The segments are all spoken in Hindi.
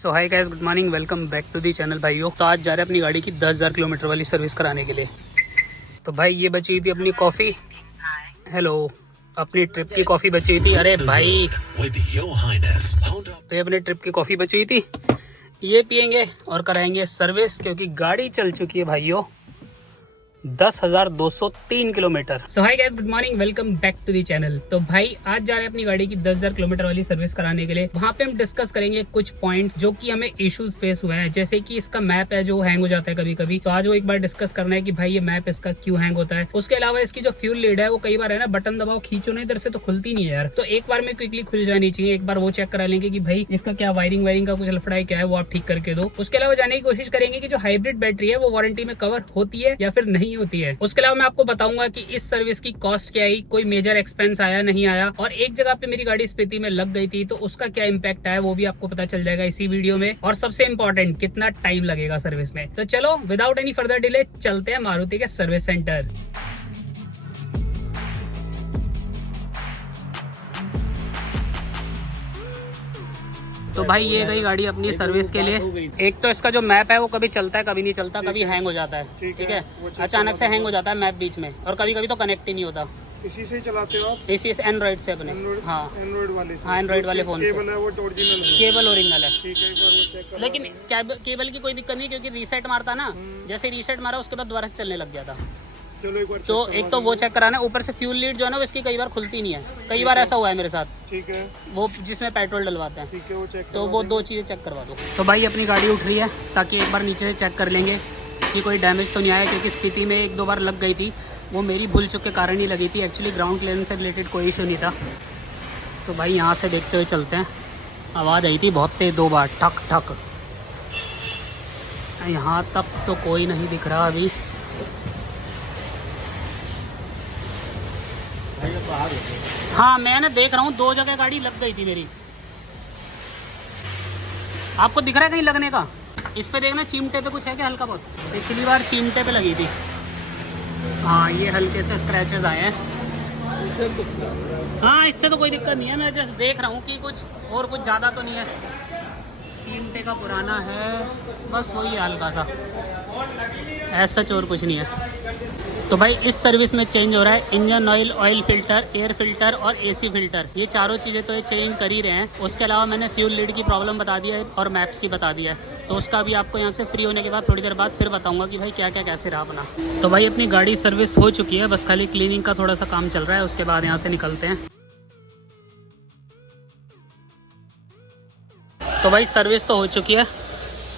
So hi guys, good morning, welcome back to the channel भाइयों। तो आज जा रहे हैं अपनी गाड़ी की 10,000 किलोमीटर वाली सर्विस कराने के लिए। तो भाई ये बची हुई थी अपनी कॉफ़ी। हेलो, अपनी ट्रिप की कॉफ़ी बची हुई थी। अरे भाई, तो ये अपने ट्रिप की कॉफ़ी बची हुई थी, ये पियेंगे और कराएंगे सर्विस, क्योंकि गाड़ी चल चुकी है भाइयों 10,203 kilometre. So hi guys, good morning, welcome back to the channel. तो भाई आज जा रहे हैं अपनी गाड़ी की 10,000 किलोमीटर वाली सर्विस कराने के लिए। वहाँ पे हम डिस्कस करेंगे कुछ पॉइंट्स जो कि हमें इश्यूज फेस हुए हैं, जैसे कि इसका मैप है जो हैंग हो जाता है कभी कभी। तो आज वो एक बार डिस्कस करना है कि भाई ये मैप इसका क्यों हैंग होता है। उसके अलावा इसकी जो फ्यूल लीड है वो कई बार है ना, बटन दबाओ खींचो ना इधर से तो खुलती नहीं है यार। तो एक बार में क्विकली खुल जानी चाहिए, एक बार वो चेक करा लेंगे कि भाई इसका क्या वायरिंग का कुछ लफड़ा है क्या है, वो आप ठीक करके दो। उसके अलावा जाने की कोशिश करेंगे कि जो हाइब्रिड बैटरी है वो वारंटी में कवर होती है या फिर नहीं होती है। उसके मैं आपको बताऊंगा कि इस सर्विस की कॉस्ट क्या आई, कोई मेजर एक्सपेंस आया नहीं आया, और एक जगह पे मेरी गाड़ी स्पीति में लग गई थी तो उसका क्या इम्पैक्ट आया वो भी आपको पता चल जाएगा इसी वीडियो में। और सबसे इम्पोर्टेंट, कितना टाइम लगेगा सर्विस में। तो चलो विदाउट एनी फर्दर डिले चलते हैं मारुति के सर्विस सेंटर। तो भाई ये गई गाड़ी अपनी सर्विस के लिए। एक तो इसका जो मैप है वो कभी चलता है कभी नहीं चलता, कभी हैंग हो जाता है। ठीक है, अचानक से हैंग हो जाता है मैप बीच में, और कभी कभी तो कनेक्ट ही नहीं होता। इसी से ही चलाते हो आप? इसी से, एंड्रॉइड से अपने। हाँ, एंड्रॉइड वाले से। हाँ, एंड्रॉइड वाले फोन से। केबल है वो ओरिजिनल है? केबल ओरिजिनल है। ठीक है, एक बार वो चेक करो। लेकिन केबल की कोई दिक्कत नहीं, क्योंकि रीसेट मारता ना, जैसे रीसेट मारा उसके बाद दोबारा से चलने लग गया था। चलो एक बार तो एक तो वो चेक कराना है। ऊपर से फ्यूल लीड जो है ना, इसकी कई बार खुलती नहीं है। कई बार ऐसा हुआ है मेरे साथ। ठीक है, वो जिसमें पेट्रोल डलवाते हैं। ठीक है, वो चेक तो वो दो चीज़ें चेक करवा दो। तो भाई अपनी गाड़ी उठ रही है, ताकि एक बार नीचे से चेक कर लेंगे कि कोई डैमेज तो नहीं आया, क्योंकि स्पीति में एक दो बार लग गई थी। वो मेरी भूल चुक के कारण ही लगी थी, एक्चुअली ग्राउंड क्लियरेंस से रिलेटेड कोई इशू नहीं था। तो भाई यहाँ से देखते हुए चलते हैं। आवाज़ आई थी बहुत तेज, 2 बार ठक ठक। यहाँ तक तो कोई नहीं दिख रहा अभी। हाँ मैं ना देख रहा हूँ, 2 जगह गाड़ी लग गई थी मेरी। आपको दिख रहा है कहीं लगने का? इस पे देखना, चिमटे पे कुछ है क्या हल्का बहुत? पिछली बार चिमटे पे लगी थी। हाँ, ये हल्के से स्क्रैचेस आए हैं। हाँ, इससे तो कोई दिक्कत नहीं है, मैं जस्ट देख रहा हूँ कि कुछ और कुछ ज़्यादा तो नहीं है। चिमटे का पुराना है, बस वही है हल्का सा, ऐसा और कुछ नहीं है। तो भाई इस सर्विस में चेंज हो रहा है engine oil, oil filter, air filter और एसी फिल्टर। ये चारों चीज़ें तो ये चेंज कर ही रहे हैं। उसके अलावा मैंने फ्यूल लीड की प्रॉब्लम बता दिया है और मैप्स की बता दिया है। तो उसका भी आपको यहाँ से फ्री होने के बाद थोड़ी देर बाद फिर बताऊंगा कि भाई क्या क्या कैसे रहा अपना। तो भाई अपनी गाड़ी सर्विस हो चुकी है, बस खाली क्लीनिंग का थोड़ा सा काम चल रहा है, उसके बाद यहाँ से निकलते हैं। तो भाई सर्विस तो हो चुकी है,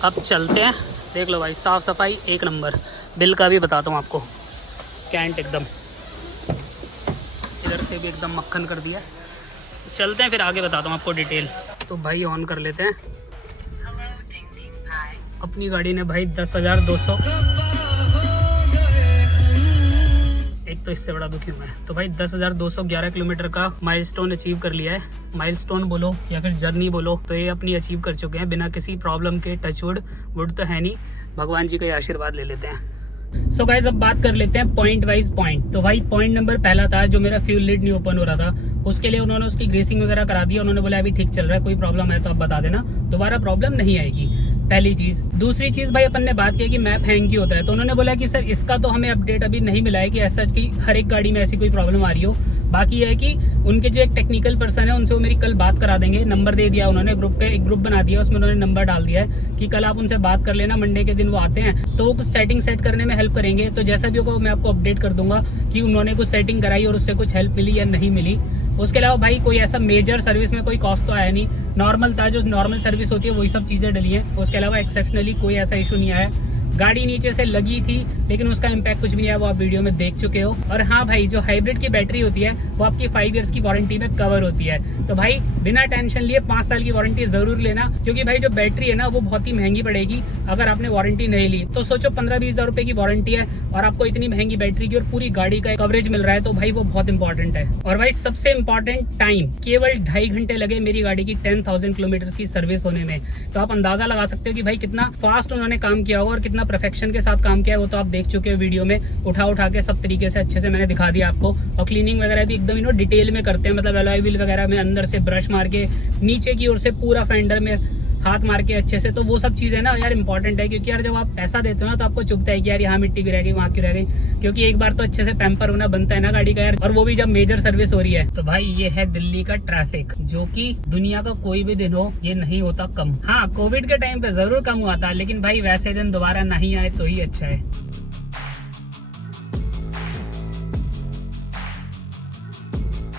अब चलते हैं। देख लो भाई, साफ़ सफाई एक नंबर। बिल का भी बताता हूँ आपको, कैंट एकदम, इधर से भी एकदम मक्खन कर दिया। चलते हैं फिर आगे बताता हूँ आपको डिटेल। तो भाई ऑन कर लेते हैं। अपनी गाड़ी ने भाई 10,200, एक तो इससे बड़ा दुखी हूँ मैं। तो भाई 10,211 किलोमीटर का माइलस्टोन अचीव कर लिया है। माइलस्टोन बोलो या फिर जर्नी बोलो, तो ये अपनी अचीव कर चुके हैं बिना किसी प्रॉब्लम के। टचवुड, वुड तो है नहीं, भगवान जी का ही आशीर्वाद ले लेते हैं। सो गाइस अब बात कर लेते हैं पॉइंट वाइज पॉइंट। तो भाई पॉइंट नंबर पहला था, जो मेरा फ्यूल लीड नहीं ओपन हो रहा था, उसके लिए उन्होंने उसकी ग्रेसिंग वगैरह करा दी। उन्होंने बोला अभी ठीक चल रहा है, कोई प्रॉब्लम है तो आप बता देना, दोबारा प्रॉब्लम नहीं आएगी। पहली चीज। दूसरी चीज भाई अपन ने बात की कि मैप हैंग की होता है, तो उन्होंने बोला कि सर इसका तो हमें अपडेट अभी नहीं मिला है कि ऐसा कि हर एक गाड़ी में ऐसी कोई प्रॉब्लम आ रही हो। बाकी यह है कि उनके जो एक टेक्निकल पर्सन है उनसे वो मेरी कल बात करा देंगे। नंबर दे दिया उन्होंने, ग्रुप पे एक ग्रुप बना दिया, उसमें उन्होंने नंबर डाल दिया है कि कल आप उनसे बात कर लेना। मंडे के दिन वो आते हैं तो वो कुछ सेटिंग सेट करने में हेल्प करेंगे। तो जैसा भी होगा मैं आपको अपडेट कर दूंगा कि उन्होंने कुछ सेटिंग कराई और उससे कुछ हेल्प मिली या नहीं मिली। उसके अलावा भाई कोई ऐसा मेजर सर्विस में कोई कॉस्ट तो आया नहीं, नॉर्मल था, जो नॉर्मल सर्विस होती है वही सब चीजें डली हैं। उसके अलावा एक्सेप्शनली कोई ऐसा इशू नहीं आया। गाड़ी नीचे से लगी थी लेकिन उसका इम्पैक्ट कुछ भी नहीं आया, वो आप वीडियो में देख चुके हो। और हाँ भाई, जो हाइब्रिड की बैटरी होती है वो आपकी 5 इयर्स की वारंटी में कवर होती है। तो भाई बिना टेंशन लिए 5 साल की वारंटी जरूर लेना, क्योंकि भाई जो बैटरी है ना वो बहुत ही महंगी पड़ेगी अगर आपने वारंटी नहीं ली। तो सोचो 15-20 हज़ार रुपए की वारंटी है और आपको इतनी महंगी बैटरी की और पूरी गाड़ी का कवरेज मिल रहा है, तो भाई वो बहुत इंपॉर्टेंट है। और भाई सबसे इंपॉर्टेंट टाइम, केवल 2.5 घंटे लगे मेरी गाड़ी की 10,000 किलोमीटर की सर्विस होने में। तो आप अंदाजा लगा सकते हो कि भाई कितना फास्ट उन्होंने काम किया होगा और कितना परफेक्शन के साथ काम किया है। वो तो आप देख चुके हो वीडियो में, उठा के सब तरीके से अच्छे से मैंने दिखा दिया आपको। और क्लीनिंग वगैरह भी एकदम डिटेल में करते हैं, मतलब एलॉय व्हील वगैरह में अंदर से ब्रश मार के नीचे की ओर से पूरा फेंडर में हाथ मार के अच्छे से, तो वो सब चीजें ना यार इंपॉर्टेंट है, क्योंकि यार जब आप पैसा देते हो ना तो आपको चुभता है कि यार यहाँ मिट्टी गिर गई, वहाँ क्यों रह गई, क्योंकि एक बार तो अच्छे से पैम्पर होना बनता है ना गाड़ी का यार, और वो भी जब मेजर सर्विस हो रही है। तो भाई ये है दिल्ली का ट्रैफिक, जो कि दुनिया का कोई भी दिन हो ये नहीं होता कम। हाँ, कोविड के टाइम पे जरूर कम हुआ था, लेकिन भाई वैसे दिन दोबारा नहीं आए तो ही अच्छा है।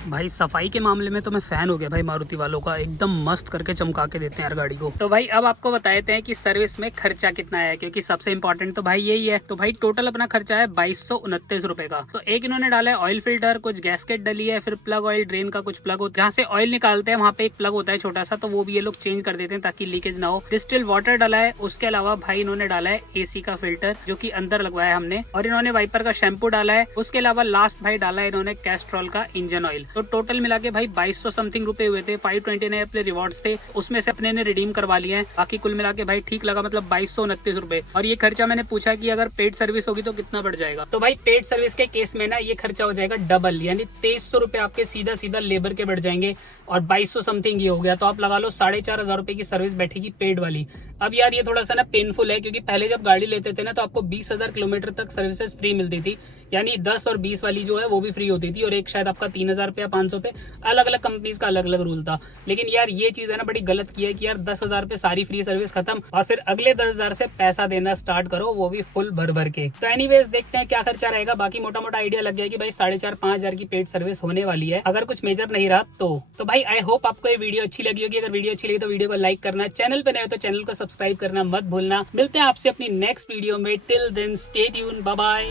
भाई सफाई के मामले में तो मैं फैन हो गया भाई मारुति वालों का, एकदम मस्त करके चमका के देते हैं यार गाड़ी को। तो भाई अब आपको बताते हैं कि सर्विस में खर्चा कितना है, क्योंकि सबसे इंपॉर्टेंट तो भाई यही है। तो भाई टोटल अपना खर्चा है 2229 रुपए का। तो एक इन्होंने डाला है ऑयल फिल्टर, कुछ गैसकेट डली है, फिर प्लग ऑयल, ड्रेन का कुछ प्लग होता है, जहाँ से ऑयल निकालते हैं वहाँ पे एक प्लग होता है छोटा सा, तो वो भी ये लोग चेंज कर देते हैं ताकि लीकेज ना हो। डिस्टिल वाटर डाला है, उसके अलावा भाई इन्होंने डाला है एसी का फिल्टर जो की अंदर लगवाया है हमने, और इन्होंने वाइपर का शैम्पू डाला है। उसके अलावा लास्ट भाई डाला है इन्होंने कैस्ट्रॉल का इंजन ऑयल। तो टोटल मिला के भाई 2200 समथिंग रुपए हुए थे। 529 अपने रिवॉर्ड्स थे, उसमें से अपने ने रिडीम करवा लिए हैं। बाकी कुल मिला के भाई ठीक लगा, मतलब 2229 रुपए। और ये खर्चा मैंने पूछा कि अगर पेड सर्विस होगी तो कितना बढ़ जाएगा। तो भाई पेड सर्विस के केस में ना ये खर्चा हो जाएगा डबल, यानी 2300 रुपए आपके सीधा सीधा लेबर के बढ़ जाएंगे, और 2200 समथिंग ये हो गया। तो आप लगा लो 4500 रुपए की सर्विस बैठेगी पेड वाली। अब यार ये थोड़ा सा ना पेनफुल है, क्योंकि पहले जब गाड़ी लेते थे ना तो आपको 20,000 किलोमीटर तक सर्विसेज फ्री मिलती थी, यानी 10 और 20 वाली जो है वो भी फ्री होती थी, और एक शायद आपका 3000 पे या 500 पे, अलग अलग कंपनीज का अलग अलग रूल था। लेकिन यार ये चीज है ना बड़ी गलत की है कि यार 10,000 पे सारी फ्री सर्विस खत्म, और फिर अगले 10,000 से पैसा देना स्टार्ट करो, वो भी फुल भर भर के। तो एनीवेज देखते हैं क्या खर्चा रहेगा। बाकी मोटा मोटा आइडिया लग गया कि भाई 4,500-5,000 की पेड सर्विस होने वाली है, अगर कुछ मेजर नहीं रहा तो भाई आई होप आपको ये वीडियो अच्छी लगी होगी। अगर वीडियो अच्छी लगी तो वीडियो को लाइक करना, चैनल पे नए हो तो चैनल को सब्सक्राइब करना मत भूलना। मिलते हैं आपसे अपनी नेक्स्ट वीडियो में, till then stay tune, bye bye.